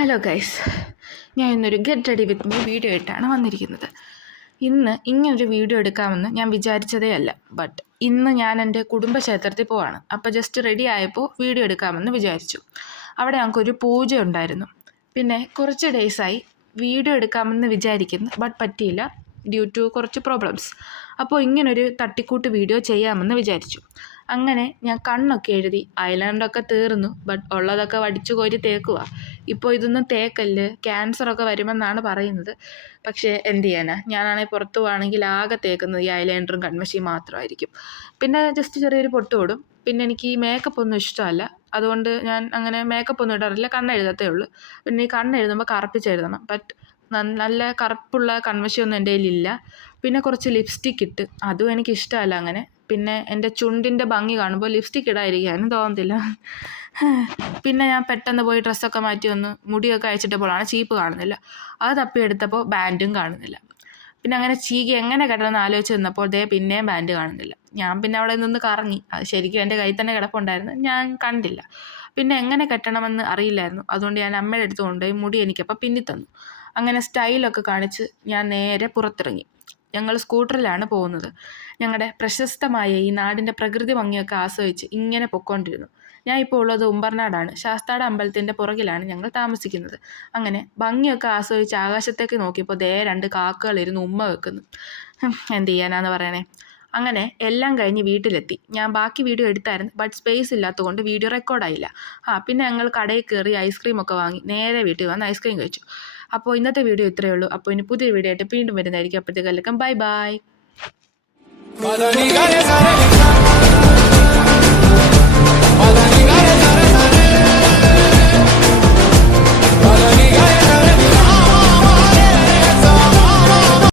Hello guys, ഞാൻ ഇന്നൊരു get ready with me video ആയിട്ടാണ് വന്നിരിക്കുന്നത്. ഇന്ന് ഇങ്ങനൊരു വീഡിയോ എടുക്കാമെന്ന് ഞാൻ വിചാരിച്ചതേ അല്ല. ബട്ട് ഇന്ന് ഞാൻ എൻ്റെ കുടുംബക്ഷേത്രത്തിൽ പോവാണ്. അപ്പോൾ ജസ്റ്റ് റെഡി ആയപ്പോൾ വീഡിയോ എടുക്കാമെന്ന് വിചാരിച്ചു. അവിടെ ഞങ്ങൾക്കൊരു പൂജ ഉണ്ടായിരുന്നു. പിന്നെ കുറച്ച് ഡേയ്സായി വീഡിയോ എടുക്കാമെന്ന് വിചാരിക്കുന്നു, ബട്ട് പറ്റിയില്ല ഡ്യൂ ടു കുറച്ച് പ്രോബ്ലംസ്. അപ്പോൾ ഇങ്ങനൊരു തട്ടിക്കൂട്ട് വീഡിയോ ചെയ്യാമെന്ന് വിചാരിച്ചു. അങ്ങനെ ഞാൻ കണ്ണൊക്കെ എഴുതി, ഐലൈനറൊക്കെ തീർന്നു, ബട്ട് ഉള്ളതൊക്കെ വടിച്ചു കോരി തേക്കുക. ഇപ്പോൾ ഇതൊന്നും തേക്കല്ല്, ക്യാൻസറൊക്കെ വരുമെന്നാണ് പറയുന്നത്. പക്ഷേ എന്ത് ചെയ്യാനാ, ഞാനാണെങ്കിൽ പുറത്ത് പോവുകയാണെങ്കിൽ ആകെ തേക്കുന്നത് ഈ ഐലൈനറും കൺമഷിയും മാത്രമായിരിക്കും. പിന്നെ ജസ്റ്റ് ചെറിയൊരു പൊട്ട് തൊടും. പിന്നെ എനിക്ക് ഈ മേക്കപ്പ് ഒന്നും ഇഷ്ടമല്ല, അതുകൊണ്ട് ഞാൻ അങ്ങനെ മേക്കപ്പ് ഒന്നും ഇടാറില്ല, കണ്ണെഴുതത്തേ ഉള്ളൂ. പിന്നെ ഈ കണ്ണെഴുതുമ്പോൾ കറുപ്പിച്ചെഴുതണം. ബട്ട് നല്ല കറുപ്പുള്ള കൺമഷിയൊന്നും എൻ്റെ കയ്യിലില്ല. പിന്നെ കുറച്ച് ലിപ്സ്റ്റിക് ഇട്ട്, അതും എനിക്കിഷ്ടമല്ല അങ്ങനെ. പിന്നെ എൻ്റെ ചുണ്ടിൻ്റെ ഭംഗി കാണുമ്പോൾ ലിപ്സ്റ്റിക് ഇടാതിരിക്കാനും തോന്നത്തില്ല. പിന്നെ ഞാൻ പെട്ടെന്ന് പോയി ഡ്രസ്സൊക്കെ മാറ്റി വന്ന് മുടിയൊക്കെ അയച്ചിട്ടപ്പോഴാണ് ചീപ്പ് കാണുന്നില്ല. അത് തപ്പിയെടുത്തപ്പോൾ ബാൻഡും കാണുന്നില്ല. പിന്നെ അങ്ങനെ ചീകി എങ്ങനെ കെട്ടണമെന്ന് ആലോചിച്ച് നിന്നപ്പോൾ പിന്നെയും ബാൻഡ് കാണുന്നില്ല. ഞാൻ പിന്നെ അവിടെ നിന്ന് കറങ്ങി. അത് ശരിക്കും എൻ്റെ കയ്യിൽ തന്നെ കിടപ്പുണ്ടായിരുന്നു, ഞാൻ കണ്ടില്ല. പിന്നെ എങ്ങനെ കെട്ടണമെന്ന് അറിയില്ലായിരുന്നു. അതുകൊണ്ട് ഞാൻ അമ്മയുടെ അടുത്ത് കൊണ്ടുപോയി മുടി എനിക്കപ്പോൾ പിന്നി തന്നു. അങ്ങനെ സ്റ്റൈലൊക്കെ കാണിച്ച് ഞാൻ നേരെ പുറത്തിറങ്ങി. ഞങ്ങൾ സ്കൂട്ടറിലാണ് പോകുന്നത്. ഞങ്ങളുടെ പ്രശസ്തമായ ഈ നാടിൻ്റെ പ്രകൃതി ഭംഗിയൊക്കെ ആസ്വദിച്ച് ഇങ്ങനെ പൊയ്ക്കൊണ്ടിരുന്നു. ഞാൻ ഇപ്പോൾ ഉള്ളത് ഉമ്പർനാടാണ്. ശാസ്താട് അമ്പലത്തിൻ്റെ പുറകിലാണ് ഞങ്ങൾ താമസിക്കുന്നത്. അങ്ങനെ ഭംഗിയൊക്കെ ആസ്വദിച്ച് ആകാശത്തേക്ക് നോക്കിയപ്പോൾ 2 കാക്കകളിരുന്ന് ഉമ്മ വെക്കുന്നു. എന്ത് ചെയ്യാനാന്ന് പറയണേ. അങ്ങനെ എല്ലാം കഴിഞ്ഞ് വീട്ടിലെത്തി. ഞാൻ ബാക്കി വീഡിയോ എടുത്തായിരുന്നു, ബട്ട് സ്പേസ് ഇല്ലാത്തതുകൊണ്ട് വീഡിയോ റെക്കോർഡായില്ല. പിന്നെ ഞങ്ങൾ കടയിൽ കയറി ഐസ്ക്രീമൊക്കെ വാങ്ങി നേരെ വീട്ടിൽ വന്ന് ഐസ്ക്രീം കഴിച്ചു. അപ്പോൾ ഇന്നത്തെ വീഡിയോ ഇത്രയേ ഉള്ളൂ. അപ്പോൾ ഇനി പുതിയ വീഡിയോ ആയിട്ട് വീണ്ടും വരുന്നതായിരിക്കും. അപ്പോഴത്തേക്കും ബൈ ബൈ.